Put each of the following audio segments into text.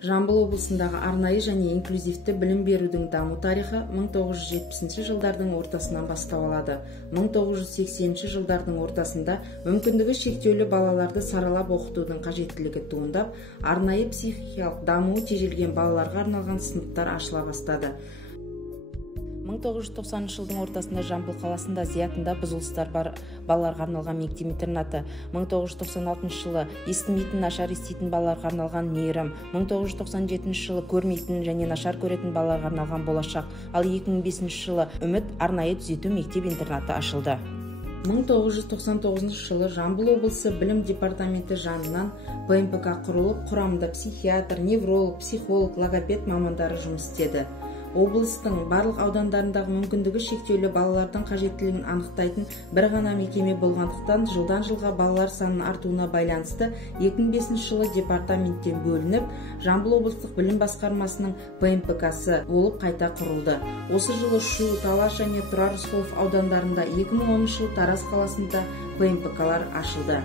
Жамбыл облысындағы арнайы және инклюзивті білім берудің даму тарихы 1970 жылдардың ортасынан бастау алады. 1980 жылдардың ортасында мүмкіндігі шектеулі балаларды саралап оқытудың қажеттілігі туындап, арнайы психикалық дамуы тежелген балаларға арналған сыныптар ашыла бастады. 1990 жылдың ортасында Жамбыл қаласында зиятында бұзылыстар бар балаларға арналған мектеп-интернаты, 1996 жылы естімейтін, нашар еститін балаларға арналған мейірім, 1997 жылы көрмейтін және нашар көретін балаларға арналған болашақ, ал 2005 жылы үміт арнайы түзету мектеп-интернаты ашылды. 1999 жылы Жамбыл облысы білім департаменті жанынан ПМПК құрылып, құрамында психиатр, невролог, психолог, логопед мамандары жұмыс істеді. Облыстың барлық аудандарындағы мүмкіндігі шектеулі балалардың қажеттілігін анықтайтын бір ғана мекеме болғандықтан, жылдан жылға балалар санының артуына байланысты 2005 жылы департаменттен бөлініп, Жамбыл облыстық білім басқармасының ПМПК-сы болып қайта құрылды. Осы жылы Шу, Талас және Тұрар Рысқұлов аудандарында, 2010 жылы Тараз қаласында ПМПК-лар ашылды.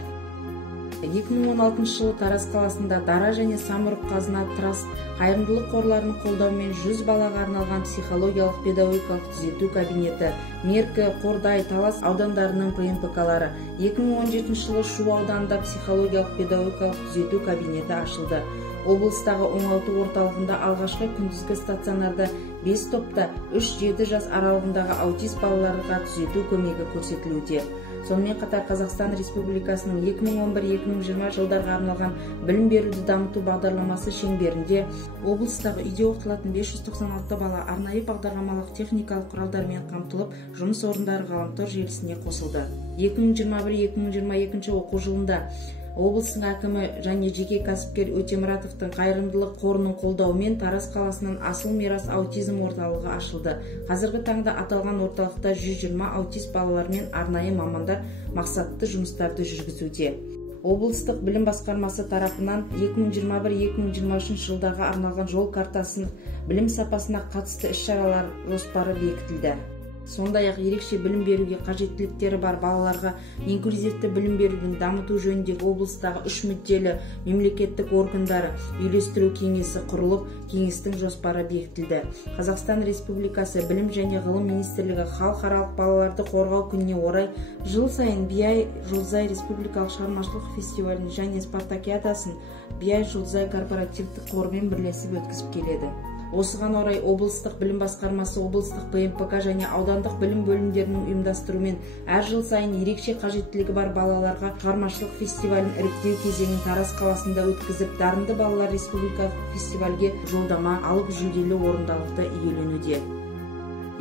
2016 жылы Тараз қаласында Дара және Самұрық Қазына Траст қайырымдылық қорларының қолдауымен 100 балаға арналған психологиялық педагогикалық түзету кабинеті, Меркі, Қордай, Талас аудандарының ПМПК-лары, 2017 жылы Шу ауданында психологиялық педагогикалық түзету кабинеті ашылды. Облыстағы оңалту орталығында алғашқы күндізгі стационарда 5 топта 3-7 жас аралығындағы аутист балаларға түзету көмегі көрсетілуде. Сонымен қатар Қазақстан Республикасының 2011-2020 жылдарға арналған білім беруді дамыту бағдарламасы шеңберінде облыстағы үйде оқытылатын 596 бала арнайы бағдарламалық техникалық құралдармен қамтылып, жұмыс орындары ғаламтор желісіне қосылды. 2021-2022 оқу жылында облыстың әкімі және жеке кәсіпкер Өтемұратовтың қайырымдылық қорының қолдауымен Тараз қаласынан Асыл Мирас аутизм орталығы ашылды. Қазіргі таңда аталған орталықта 120 аутист балалар мен арнайы мамандар мақсатты жұмыстарды жүргізуде. Облыстық білім басқармасы тарапынан 2021-2023 жылдағы арналған жол картасын білім сапасына қатысты іс-шаралар жоспары бекітілді. Сондай-ақ ерекше білім беруге қажеттіліктері бар балаларға инклюзивті білім берудің дамыту жөніндегі облыстағы 3 мүдделі мемлекеттік органдары үйлестіру кеңесі құрылып, кеңестің жоспары бекітілді. Қазақстан Республикасы білім және ғылым министрлігі халықаралық балаларды қорғау күніне орай жыл сайын BI Жұлдызай республикалық шығармашылық фестивалін және спартакиадасын BI Жұлдызай корпоративтік қорымен бірлесіп өткізіп келеді. Осыған орай облыстық білім басқармасы, облыстық ПМПК және аудандық білім бөлімдерінің ұйымдастыруымен әр жыл сайын ерекше қажеттілігі бар балаларға шығармашылық фестивалін іріктеу кезеңін Тараз қаласында өткізіп, дарынды балалар республикалық фестивальге жолдама алып жүлделі орындалықты иеленуде.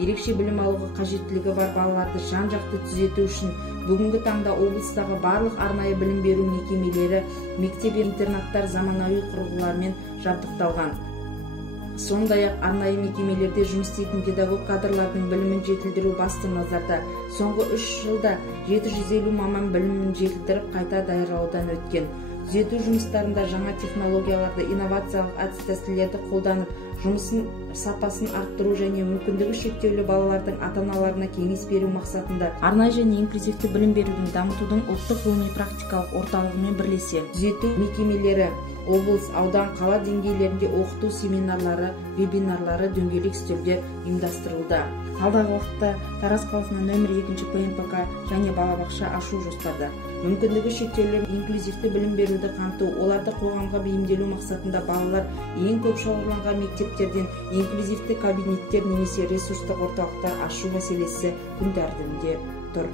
Ерекше білім алуға қажеттілігі бар балаларды жан-жақты түзету үшін бүгінгі таңда облыстағы барлық арнайы білім беру мекемелері, мектеп-интернаттар заманауи құрылғылармен жабдықталған. Сондай-ақ арнайы мекемелерде жұмыс істейтін педагог кадрлардың білімін жетілдіру басты назарда. Соңғы 3 жылда 750 маман білімін жетілдіріп қайта даярлаудан өткен. Түзету жұмыстарында жаңа технологияларды, инновациялық әдіс-тәсілдерді қолданып, жұмысын сапасын арттыру және мүмкіндігі шектеулі балалардың ата-аналарына кеңес беру мақсатында арнайы және инклюзивті білім берудің дамытудың ұлттық ғылыми-практикалық орталығымен бірлесе түзету мекемелері облыс, аудан, қала деңгейлерінде оқыту семинарлары, вебинарлары, дөңгелек үстелдер ұйымдастырылды. Алдағы уақытта Тараз қаласына нөмір 2 ПМПК және балабақша ашу жоспарда. Мүмкіндігі шектеулі инклюзивті білім беруді қамту, оларды қоғамға бейімделу мақсатында балалар ең көп шоғырланған мектептерден инклюзивті кабинеттер немесе ресурстық орталықтар ашу мәселесі күн тәртібінде тұр.